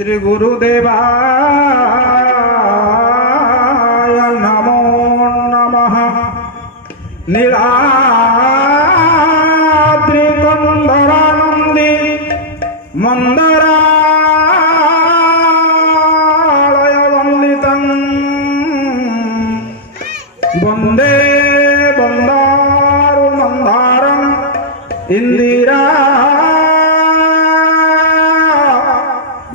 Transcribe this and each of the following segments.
श्री गुरुदेवाय नमो नमः। नीलाद्रिकंदरानंदी मंदरालय वंदितं वंदे वंदारु मंदारं इंदिरा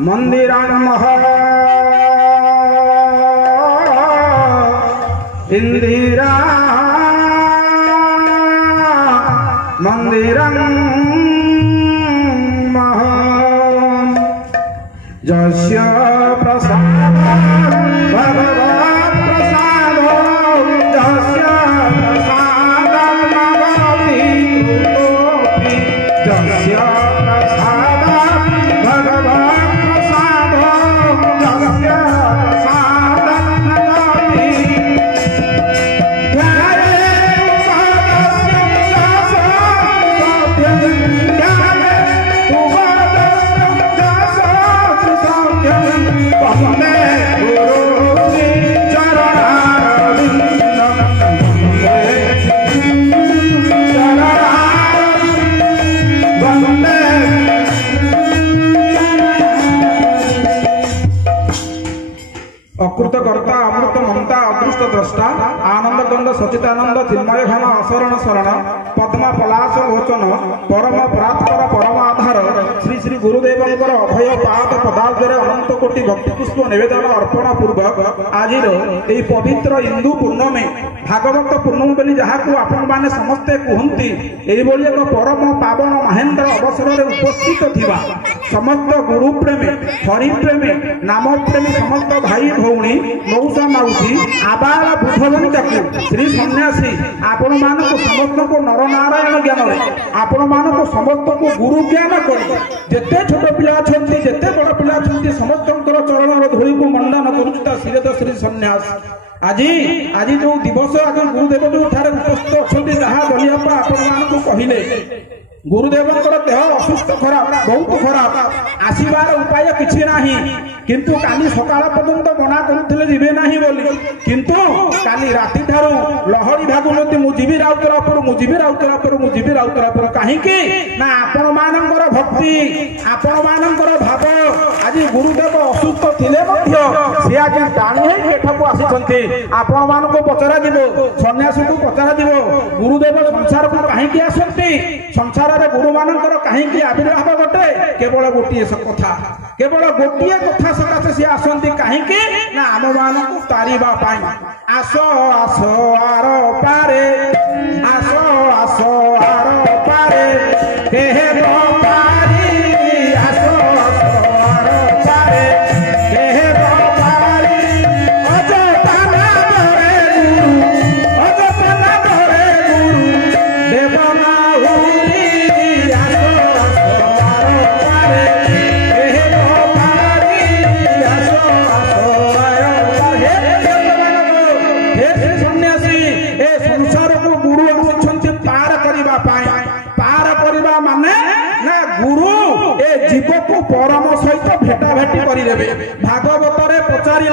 मंदिरान महा इंदिरा मंदिरं महा जस्य प्रसाद भगवत् प्रसाद जस्य प्रसाद भगवति रूपोऽपि जस्य प्रसाद भगवत् प्रसाद जस्य प्रसाद भगवति अकृतकर्ता अमृत ममता अदृष्ट द्रष्टा आनंद गंध सचितानंद चिन्मय घन असरण शरण पद्मा पलाश लोचन परम परात्पर परम आधार श्री श्री गुरुदेवंकर अभय पाद पदार्थ अनंत कोटि भक्ति पुष्प निवेदन अर्पण पूर्वक आज यही पवित्र इंदु पूर्णमी भागवत पूर्णमी बोली जहाँ आपण मैंने समस्ते कहती एक परम पावन महेन्द्र अवसर में उपस्थित थिबा समस्त गुरु प्रेमी हरि प्रेमी नाम प्रेमी समस्त भाई भौणी मौसा माउसी आबाल बुधवनिता श्री सन्यासी आपण मानक समस्त को नर नारायण ज्ञान आपण मानक समस्त को गुरु ज्ञान कर जेते छोट पिला अछंती जेते बड़ पिला अछंती समस्तंकर चरण धूली को मंडन करुता श्रीद श्री सन्यास आज जो दिवस आज गुरुदेव जो ठारे उपस्थित अछंती जहाँ बलियापा आपण मानक कहले गुरुदेवंकर देह असुस्थ खराब बहुत खराब आसबार उपाय किछि नाही किंतु काली सकाळ पर्यंत मना करथिले जिबे नाही बोली किंतु काली राति ठारू लहरी भागुनती मु जीवी राउतरापुर मु जीवी राउतरापुर मु जीवी राउतरापुर काहे कि ना आपण मानकर भक्ति आपण मानकर भाव आज गुरुदेव असुस्थ थिले मध्य से आज टाणी हे एठाकू आसीछन्ते आपण मानको पचरा दिबो सन्यासी को पचरा दिबो गुरुदेव संसार को काहे कि आसन्ते संसार गुरु मानकर कहीं आविर्भाव घटे केवल गोटे कथा केवल गोटे कथा सकाशे सी आसती कहीं ना आम मान तारिबा आस आस आर पारे आस आस आर पारे केहे पारी आस आस आर पारे केहे पारी अजता ना धरे गुरु अजता ना धरे गुरु देवना परम सहित भेटा भेटी करदेवे भागवत पचारे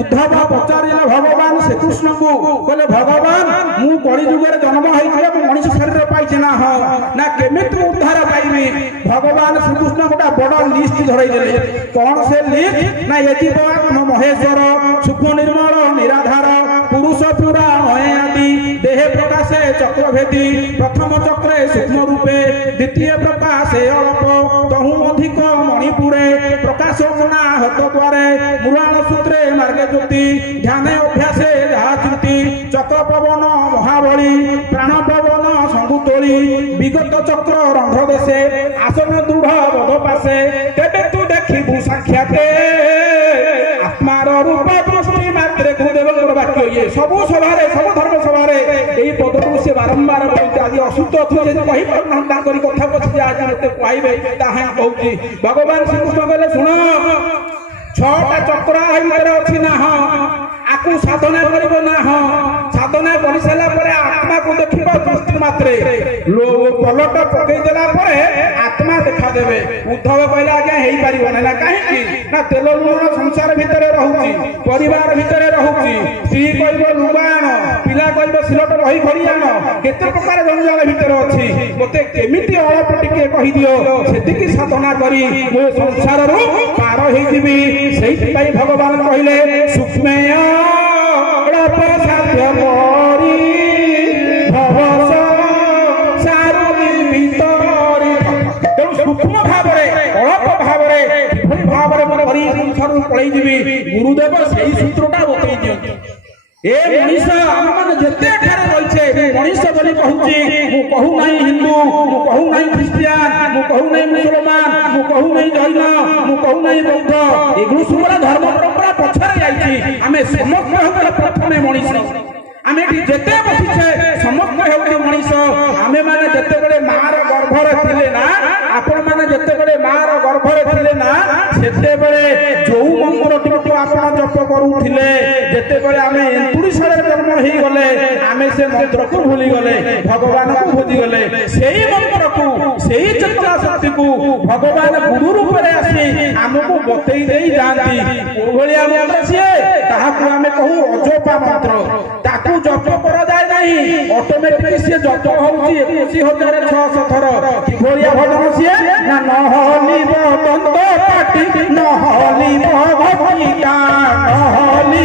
उद्धव पचारे भगवान श्रीकृष्ण को कहले भगवान मु कली जुगे जन्म होइले मनुष्य शरीर पाई ना हाँ ना केमिति उद्धार पाइबी भगवान श्रीकृष्ण गोटा बड़ लिस्ट धरई देले कौन से लिस्ट ना ये जीवात्म महेश्वर सूक्ष्म निर्मल निराधार पुरुष पुरा महे आदि देह प्रकाशे चक्रभेदी प्रथम चक्रे सूक्ष्म रूपे द्वितीय प्रकाशे अल्प तहु अधिक मणिपुरे प्रकाश गुणा हत द्वारे मुराण सूत्रे मार्गे ज्योति ध्यान अभ्यासे जाति चक पवन महाबली प्राण पवन संगुतोली विगत चक्र रंध्र देशे आसन दृढ़ बदपाशे तेबे तू देखिबु साक्षाते आत्मार रूप दृष्टि मात्रे गुरुदेव वाक्य ये सबु सभारे सब धर्म सभारे यही पदटू से बारंबार बोलते आज असुस्थ अच्छे कही पारना कथा पछे आज मत कहबे ताहा कहूँ भगवान श्रीकृष्ण कहले शुण छटा चक्र अच्छी ना हाँ आपको साधना कर ना हाँ साधना कर सारा आत्मा को देखा दृष्टि मात्रे पलट पकईदेला आत्मा देखा देवे उद्धव कहले आज्ञा हेई परिबो ना काहे ना तेल लुण संसार भितर रहउची परिवार भितर रहउची स्त्री कहबो लुगाण पिला कहबो सिलट रही खड़ियाण केते प्रकार जंजाल भितर अछि मते केमिति अळप टिके कहि दियो सेतिकी साधना करी मो संसार रु पार हेई दिबी सेहि पई भगवान कहले सूक्ष्मय अळप साध्य करी भवस सारुनी भितरी सूक्ष्म भावरे अळप भावरे किभଳି भावरे मोर हरि संसार पळै दिबी गुरुदेव सेहि सूत्रटा बतै दियंती ए मनीष हम माने जते ठारे रहिछे मनीष बोली कहूची मु कहू नाही हिंदू मु कहू नाही क्रिश्चियन मु कहू नाही मुसलमान मु कहू नाही जैन मु कहू नाही बौद्ध एगु सुमरा धर्म परंपरा पछरे जाईची आमे समस्त होकर प्रथमे मनीष आमे एठी जते बसिछे समस्त हेउची मनीष आमे माने जते बडे मार गर्भरे थिले ना आपण माने जते बडे मार गर्भरे थिले ना सेते बडे जो मंत्रटिको आपण जप करूथिले जते बडे आमे एंतुड़ीशारे जन्म हेई गले आमे से मंत्र को भूली गले भगवान को भूली गले सेही मंत्र को सेही चेतना शक्ति को भगवान गुरु रूप रे आसी हमको बतई देई जांती ओभलिया मंत्र सिए ताहाको आमे कहू अजपा मंत्र ताकू जप करा जाय नाही ऑटोमेटिक से जप होउची 21600 थर किभलिया भजन सिए ना नहली बदंत पाटी नहली भक्ति का नहली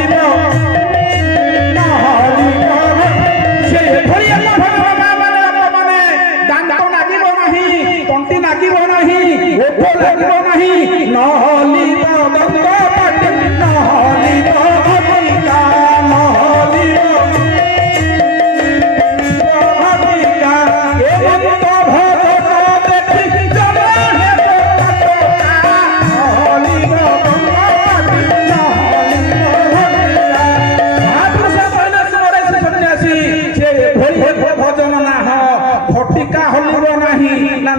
से भलिया भगवान माने दांत नागिबो नाही तंती नागिबो नाही ओठो लागिबो नाही नहली बदंत पाटी नहली भक्ति का नहली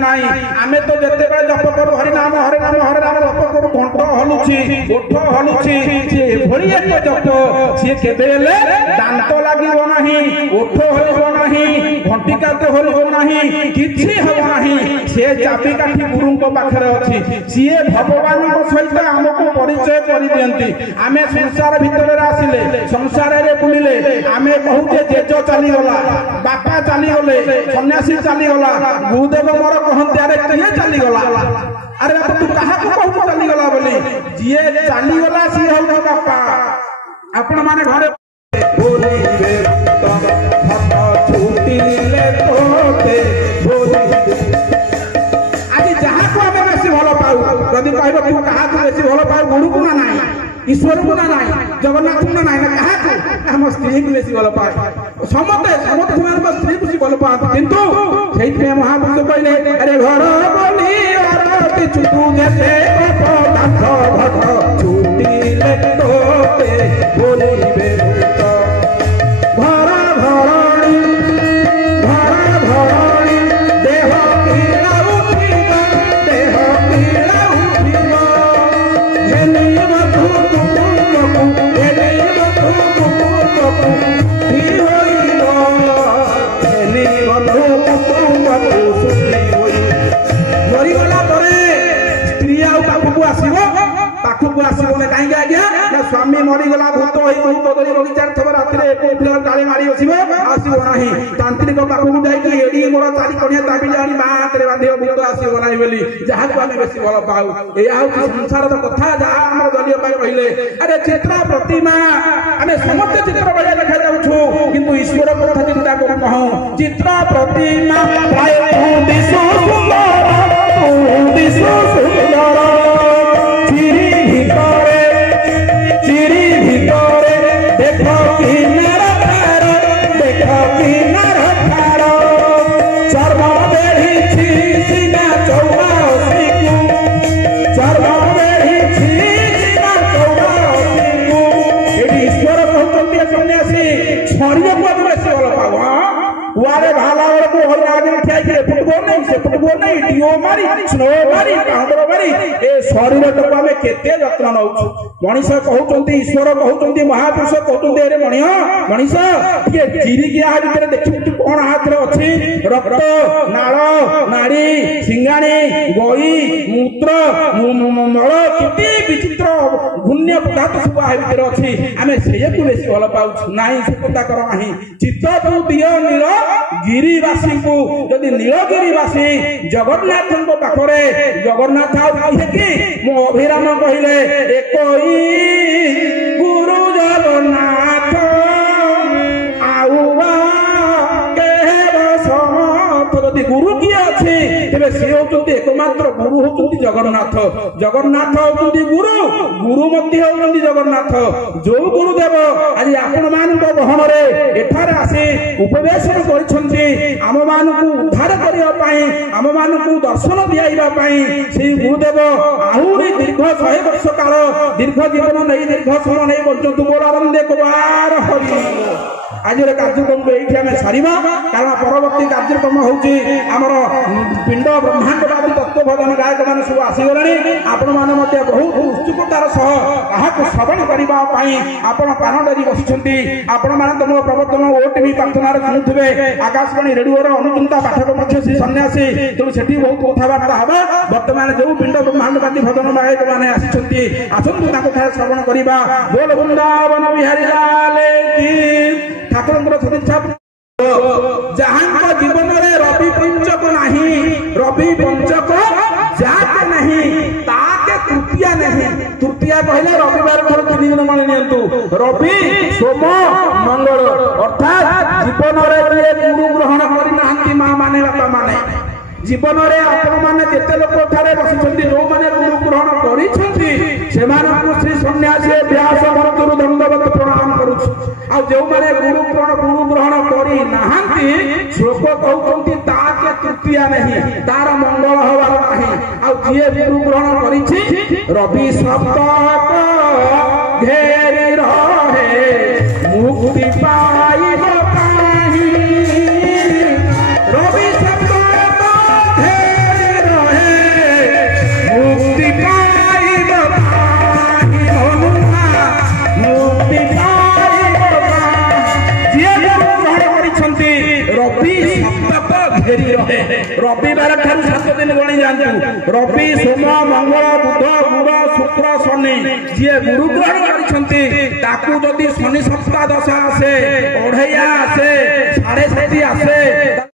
नाही आमे तो जते बेले जप करू हरि नाम जप करू घंट हलुची ओठ हलुची से भरी एक जप से केबेले दांत लागिबो नाही ओठ हलिबो नाही घंटिका तो हलिबो नाही किछि हबो नाही से चाबी काठी गुरु को पाखरे अछि सिए भगवान को सहित हमको परिचय करि दियंती आमे संसार भितर आसिले संसार रे बुलिले आमे कहूते जेजो चली गला बापा चली गले सन्यासी चली गला गुरुदेव मोर कहंते अरे किए चली गला अरे बाप तू कहा को कहू चली गला बोली जिए चली गला सी हो बापा आपण माने घरे बोली रे तम भक्त छूटी ले तोते बोली आज जहां को हमें बेसी भलो पाऊ यदि कहबो तू कहा को बेसी भलो पाऊ गुरु को ना नाही ईश्वर को ना नाही जगन्नाथ को ना नाही ना कहा को हम स्त्री को बेसी भलो पाऊ समते तुम्हारे स्त्री को भलो पाऊ किंतु सेहि में महापुरुष कहले अरे घर बोली आरती चुतु जेते दाख भट छूटी ले तोते बोली बेरुत भरा भरणी देह पीड़ा उठिबा हेनी मधु कुकुरकु हेनी मधु कुकुरकु ही होइलो हेनी मधु कुकुरकु सुखी होई मरी गला परे स्त्री आउ पाखु आसीबो ना काहे आज्ञा ना स्वामी मरी गला भूत होई भूत गरी बगीचार थबा राति रे एको पिला गाली मारी आसीबो नाही तांत्रिक पाखु जाई कि एडी मोर चाली कणिया ताबी जानी मा हातरे बांधियो भूत आसीबो नाही बोली जहा को हम बेसी भलो पाऊ एया हो संसार द कथा जहा हमर दलिय पाई कहिले अरे चित्र प्रतिमा हमें समस्त चित्र बजा देखा जाउछु किंतु ईश्वर कथा चिंता को कहू चित्र प्रतिमा प्राय दिसो सुंदर चिरी भितरे देखो किनार ठार चर्म बेढ़ी सीना चौरासी चर्म बेढ़ी सीना चौरासी ये ईश्वर कहते सन्यासी शरीर को बेसी भल पाओ वारे भाला को होई आगे ठिया के फुटबो नहीं से फुटबॉल नहीं डीओ मारी स्नो मारी पाउडर मारी ए शरीर को आमे केते यत्न नउछु मनीष कहउचंती ईश्वर कहउचंती महापुरुष कहउचंती अरे मनीष ये चिरी किया भीतर देखि कोन हाथ रे अछि रक्त नाळ नाड़ी सिंगाणी गई मूत्र मल केते विचित्र गुण्य पदार्थ सब आ भीतर अछि आमे सेय को बेसी भल पाउछु नाही से पता कर नाही चित्त दियो नील गिरिवासी को यदि नीलगिरिवासी जगन्नाथ को पाखरे जगन्नाथ कि मो अभिराम कहले एकई गुरु जगन्नाथ आउवा यदि गुरु किए अच्छे तेरे सी होती एकमात्र गुरु होती जगन्नाथ जगन्नाथ होती गुरु गुरु मध्य होती जगन्नाथ जो गुरुदेव आज आपण मान गहन एठार आसी उपवेशन कर आम मान उद्धार करने आम मान दर्शन दिखाई से गुरुदेव आहरी दीर्घ 100 वर्ष काल दीर्घ जीवन नहीं दीर्घ समय नहीं बंचतु मोर आनंदे कुमार हरि आज कार्यक्रम को ये आम सारा कारण परवर्ती कार्यक्रम हूँ आमर पिंड ब्रह्मांडवादी तत्वभजन गायक मैंने सब आसीगले आपण मैंने बहुत उत्सुकतार सह श्रवण करने आपण पान डरी बसी आपण मैंने तुम प्रवर्तन ओटीवी प्रार्थना शुणुवे आकाशवाणी रेडियो अनुचिंता पाठक श्री सन्यासी तेणु से बहुत कथबार्ता हवा बर्तमान जो पिंड ब्रह्मांडवादी भजन गायक मैंने आसतु श्रवण करवा बोल वृंदावन बिहारी लाल की ठाकुर सदिच्छा जहाँ जीवन में रवि पंचक नहीं रवि पंचक जाके नहीं ताके तृतीया नहीं तृतीया कहले रविवार घर 3 दिन मन नियंतु रवि सोम मंगल अर्थात जीवन में गुरु ग्रहण करना माँ माने बापा माने जीवन में आपण मैंने जिते लोक ठारे बसी जो मैंने गुरु ग्रहण कर श्री सन्यासी व्यास भक्तु दंडवत प्रणाम करुछु आ जो मैंने गुरु ग्रहण करी नाहंती श्लोक कहउचंती ताके तृतीया नहीं तार मंगल हवार नहीं आ जे गुरु ग्रहण करिछि रवि सप्तक घेरी रहे मुक्ति पाइब काहि रवि रविवार ठार 7 दिन गणी जातु रवि सोम मंगल बुध गुर शुक्र शनि जी गुरु ग्रहण कर शनि सप्ताह दशा आसे 2.5 आसे 7.5 आसे